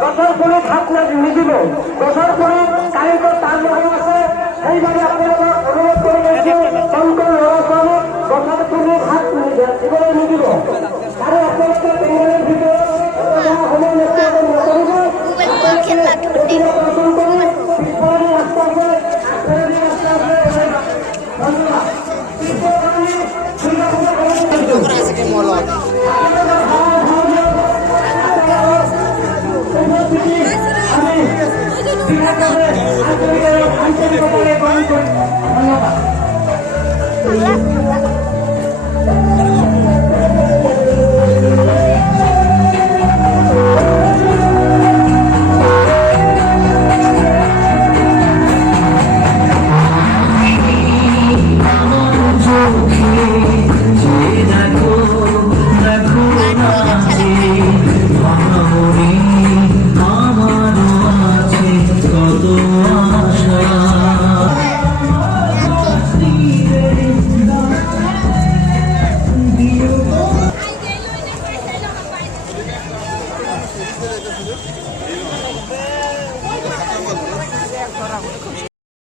গছৰ পুলিত হাত নিদিব গছৰ পুলিত কাৰেণ্টৰ তার লগাই আছে সেইভাবে আপোনালোকক অনুৰোধ কৰি লৈছো শংকৰ ল'ৰা ছোৱালীক গছৰ পুলিত হাত দিবলৈ নিদিব আৰু আপোনালোকে বেংগলৰ ভিতৰত সময় নষ্ট নকৰিব ধন্যবাদ।